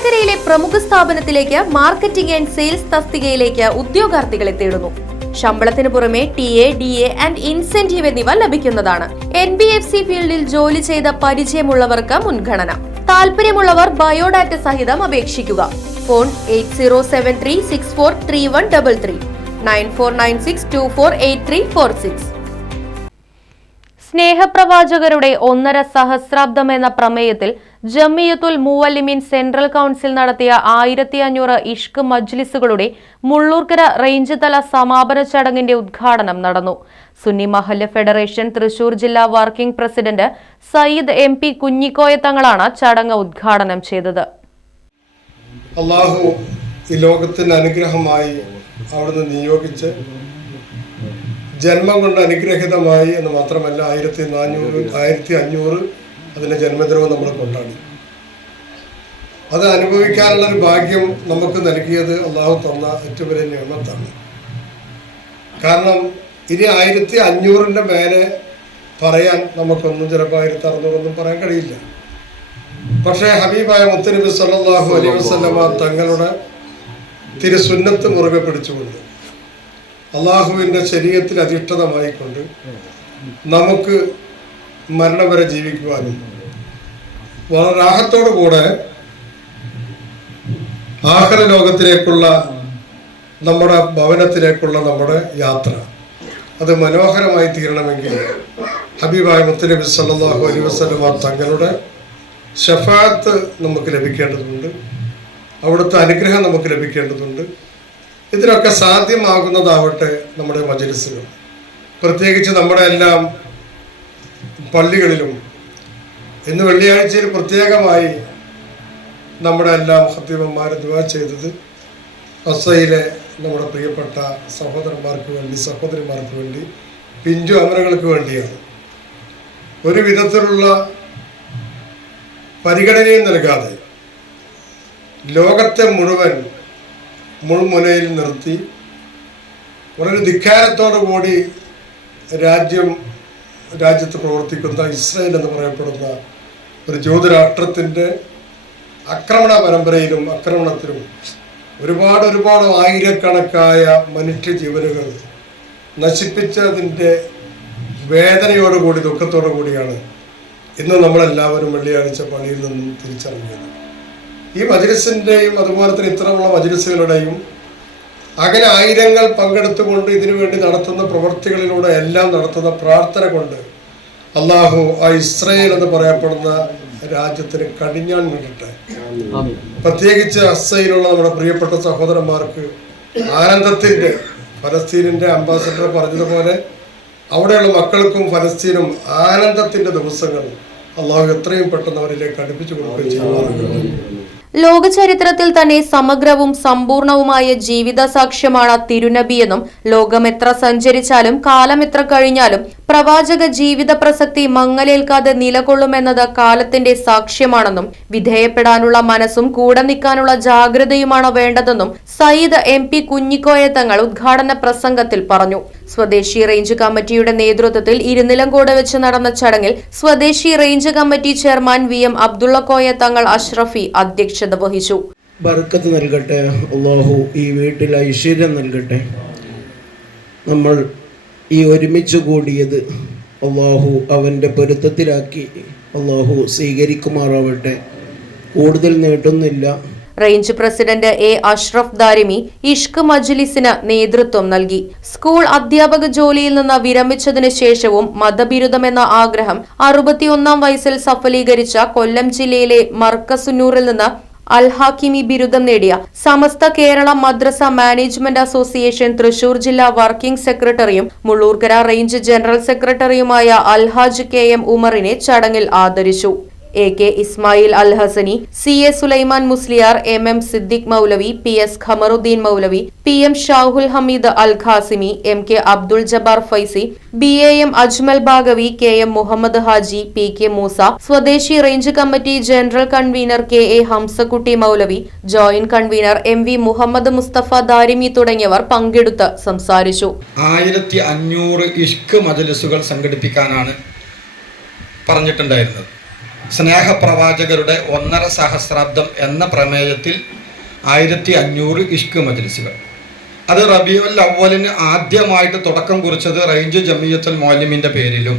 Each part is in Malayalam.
കൊട്ടാരക്കരയിലെ പ്രമുഖ സ്ഥാപനത്തിലേക്ക് മാർക്കറ്റിംഗ് ആൻഡ് സെയിൽസ് തസ്തികയിലേക്ക് ഉദ്യോഗാർത്ഥികളെ തേടുന്നു. ശമ്പളത്തിന് പുറമെ T A D A and incentive എന്നിവ ലഭിക്കുന്നതാണ്. എൻ ബി എഫ് സി ഫീൽഡിൽ ജോലി ചെയ്ത പരിചയമുള്ളവർക്ക് മുൻഗണന. താല്പര്യമുള്ളവർ ബയോഡാറ്റ സഹിതം അപേക്ഷിക്കുക. Phone eight zero seven three six four three one double three. Nine four nine six two four eight three four six. സ്നേഹപ്രവാചകരുടെ ഒന്നര സഹസ്രാബ്ദം എന്ന പ്രമേയത്തിൽ ജമിയത്തുൽ മൂവല്ലിമീൻ സെൻട്രൽ കൗൺസിൽ നടത്തിയ ആയിരത്തി അഞ്ഞൂറ് ഇഷ്ക് മജ്ലിസുകളുടെ മുള്ളൂർക്കര റേഞ്ച് തല സമാപന ചടങ്ങിന്റെ ഉദ്ഘാടനം നടന്നു. സുന്നി മഹല്ല ഫെഡറേഷൻ തൃശൂർ ജില്ലാ working president Sayyid M P Kunhikoya തങ്ങളാണ് ചടങ്ങ് ഉദ്ഘാടനം ചെയ്തത്. അള്ളാഹു ഈ അനുഗ്രഹമായി അവിടുന്ന് നിയോഗിച്ച് ജന്മം കൊണ്ട് അനുഗ്രഹിതമായി എന്ന് മാത്രമല്ല ആയിരത്തി നാനൂറ് ആയിരത്തി അഞ്ഞൂറ് അതിന്റെ ജന്മദിനവും നമ്മൾ കൊണ്ടാടി അത് അനുഭവിക്കാനുള്ള ഒരു ഭാഗ്യം നമുക്ക് നൽകിയത് അള്ളാഹു തന്ന ഏറ്റവും വലിയ നിയമത്താണ്. കാരണം ഇനി ആയിരത്തി അഞ്ഞൂറിന്റെ മേലെ പറയാൻ നമുക്കൊന്നും ചിലപ്പോൾ ആയിരത്തി അറുന്നൂറൊന്നും പറയാൻ കഴിയില്ല. പക്ഷേ ഹബീബായ മുത്തനബി സല്ലല്ലാഹു അലൈഹി വസല്ലമ തങ്ങളുടെ തിരുസുന്നത്ത് മുറുകെ പിടിച്ചുകൊണ്ട് അള്ളാഹുവിന്റെ ശരീരത്തിൽ അധിഷ്ഠിതമായിക്കൊണ്ട് നമുക്ക് മരണം വരെ ജീവിക്കുവാനും. വളരെ ആഹത്തോടു കൂടെ ആഹ്റ ലോകത്തിലേക്കുള്ള നമ്മുടെ ഭവനത്തിലേക്കുള്ള നമ്മുടെ യാത്ര. അത് മനോഹരമായി തീരണമെങ്കിൽ ഹബീബായ മുത്തനബി സല്ലാഹു അലൈഹി വസ്ലമാർ തങ്ങളുടെ ഷഫാത്ത് നമുക്ക് ലഭിക്കേണ്ടതുണ്ട്. അവിടുത്തെ അനുഗ്രഹം നമുക്ക് ലഭിക്കേണ്ടതുണ്ട്. ഇതിനൊക്കെ സാധ്യമാകുന്നതാവട്ടെ നമ്മുടെ മജലിസുകൾ പ്രത്യേകിച്ച് നമ്മുടെ എല്ലാം പള്ളികളിലും ഇന്ന് വെള്ളിയാഴ്ചയിൽ പ്രത്യേകമായി നമ്മുടെ എല്ലാ ഹത്തീബന്മാർ ദുവാ ചെയ്തത് അസയിലെ നമ്മുടെ പ്രിയപ്പെട്ട സഹോദരന്മാർക്ക് വേണ്ടി സഹോദരിമാർക്ക് വേണ്ടി പിഞ്ചു അമരകൾക്ക് വേണ്ടിയാണ്. ഒരു വിധത്തിലുള്ള പരിഗണനയും നൽകാതെ ലോകത്തെ മുഴുവൻ മുൾമുനയിൽ നിർത്തി വളരെ ധിക്കാരത്തോടു കൂടി രാജ്യം രാജ്യത്ത് പ്രവർത്തിക്കുന്ന ഇസ്രായേൽ എന്ന് പറയപ്പെടുന്ന ഒരു ജ്യോതിരാഷ്ട്രത്തിന്റെ ആക്രമണ പരമ്പരയിലും ആക്രമണത്തിലും ഒരുപാട് ഒരുപാട് ആയിരക്കണക്കായ മനുഷ്യ ജീവനുകൾ നശിപ്പിച്ചതിന്റെ വേദനയോടുകൂടി ദുഃഖത്തോടു കൂടിയാണ് ഇന്ന് നമ്മളെല്ലാവരും വെള്ളിയാഴ്ച പള്ളിയിൽ നിന്നും തിരിച്ചറിഞ്ഞത്. ഈ മജിലിസിന്റെയും അതുപോലെ തന്നെ ഇത്തരമുള്ള മജ്ലിസുകളുടെയും അങ്ങനെ ആയിരങ്ങൾ പങ്കെടുത്തുകൊണ്ട് ഇതിനു വേണ്ടി നടത്തുന്ന പ്രവൃത്തികളിലൂടെ എല്ലാം നടത്തുന്ന പ്രാർത്ഥന കൊണ്ട് അള്ളാഹു ആ ഇസ്രയേൽ എന്ന് പറയപ്പെടുന്ന രാജ്യത്തിന് കടിഞ്ഞാൻ നീട്ടട്ടെ പ്രത്യേകിച്ച് അസയിലുള്ള നമ്മുടെ പ്രിയപ്പെട്ട സഹോദരന്മാർക്ക് ആനന്ദത്തിന്റെ ഫലസ്തീനിന്റെ അംബാസഡർ പറഞ്ഞതുപോലെ അവിടെയുള്ള മക്കൾക്കും ഫലസ്തീനും ആനന്ദത്തിന്റെ ദിവസങ്ങൾ അള്ളാഹു എത്രയും പെട്ടെന്ന് അവരിലേക്ക് അടുപ്പിച്ചു കൊടുക്കുകയും ചെയ്യുമാറാകട്ടെ. ലോക ചരിത്രത്തിൽ തന്നെ സമഗ്രവും സമ്പൂർണവുമായ ജീവിത സാക്ഷ്യമാണ് തിരുനബിയെന്നും ലോകം എത്ര സഞ്ചരിച്ചാലും കാലം എത്ര കഴിഞ്ഞാലും പ്രവാചക ജീവിത പ്രസക്തി മങ്ങലേൽക്കാതെ നിലകൊള്ളുമെന്നത് കാലത്തിന്റെ സാക്ഷ്യമാണെന്നും വിധേയപ്പെടാനുള്ള മനസ്സും കൂടെ നിൽക്കാനുള്ള ജാഗ്രതയുമാണ് വേണ്ടതെന്നും സയ്യിദ് എം പി കുഞ്ഞിക്കോയ തങ്ങൾ ഉദ്ഘാടന പ്രസംഗത്തിൽ പറഞ്ഞു. സ്വദേശി റേഞ്ച് കമ്മിറ്റിയുടെ നേതൃത്വത്തിൽ ഇരുനിലങ്കോട് വെച്ച് നടന്ന ചടങ്ങിൽ സ്വദേശി range committee chairman V M Abdulla Koya Thangal Ashrafi അധ്യക്ഷത വഹിച്ചു. ബർക്കത്ത് നൽകട്ടെ അള്ളാഹു ഈ വീട്ടിൽ ഐശ്വര്യം നൽകട്ടെ. നമ്മൾ ഈ ഒരുമിച്ച് കൂടിയത് അള്ളാഹു അവന്റെ പൊരുത്തത്തിലാക്കി അള്ളാഹു സ്വീകരിക്കുമാറാവട്ടെ. കൂടുതൽ നീട്ടുന്നില്ല range president A Ashraf Darimi Ishq മജ്ലിസിന് നേതൃത്വം നൽകി. സ്കൂൾ അധ്യാപക ജോലിയിൽ നിന്ന് വിരമിച്ചതിന് ശേഷവും മതബിരുദമെന്ന ആഗ്രഹം അറുപത്തിയൊന്നാം വയസ്സിൽ സഫലീകരിച്ച കൊല്ലം ജില്ലയിലെ മർക്കസുന്നൂറിൽ നിന്ന് അൽഹാക്കിമി ബിരുദം നേടിയ സമസ്ത കേരള മദ്രസ മാനേജ്മെന്റ് അസോസിയേഷൻ തൃശൂർ ജില്ലാ വർക്കിംഗ് സെക്രട്ടറിയും മുള്ളൂർക്കര റേഞ്ച് ജനറൽ സെക്രട്ടറിയുമായ അൽഹാജ് കെ എം ഉമറിനെ ചടങ്ങിൽ ആദരിച്ചു. A K Ismail Al Hasani C A Sulaiman Musliyar M M Siddique Moulavi P S Khamaruddeen Moulavi P M Shahul Hameed Al Qasimi M K Abdul Jabbar Faizy B A M Ajmal Baqavi K M Muhammed Haji P K Moosa സ്വദേശി range committee general convener K A Hamsakutty Moulavi joint convener M V Muhammed Musthafa Darimi തുടങ്ങിയവർ പങ്കെടുത്ത് സംസാരിച്ചു. ആയിരത്തി അഞ്ഞൂറ് ഇഷ്ക് മജലിസുകൾ സംഘടിപ്പിക്കാനാണ് പറഞ്ഞിട്ടുണ്ടായിരുന്നത്. സ്നേഹപ്രവാചകരുടെ ഒന്നര സഹസ്രാബ്ദം എന്ന പ്രമേയത്തിൽ ആയിരത്തി അഞ്ഞൂറ് ഇഷ്ക് മജ്ലിസുകൾ. അത് റബിയുൽ അവലിന് ആദ്യമായിട്ട് തുടക്കം കുറിച്ചത് റേഞ്ച് ജമിയത്തുൽ മൗല്യമിന്റെ പേരിലും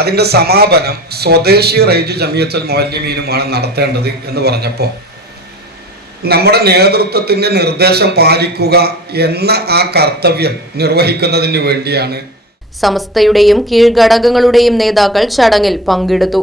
അതിന്റെ സമാപനം സ്വദേശി റേഞ്ച് ജമിയത്തുൽ മൗല്യമീനുമാണ് നടത്തേണ്ടത് എന്ന് പറഞ്ഞപ്പോൾ നമ്മുടെ നേതൃത്വത്തിന്റെ നിർദ്ദേശം പാലിക്കുക എന്ന ആ കർത്തവ്യം നിർവഹിക്കുന്നതിന് വേണ്ടിയാണ് സമസ്തയുടെയും കീഴ്ഘടകങ്ങളുടെയും നേതാക്കൾ ചടങ്ങിൽ പങ്കെടുത്തു.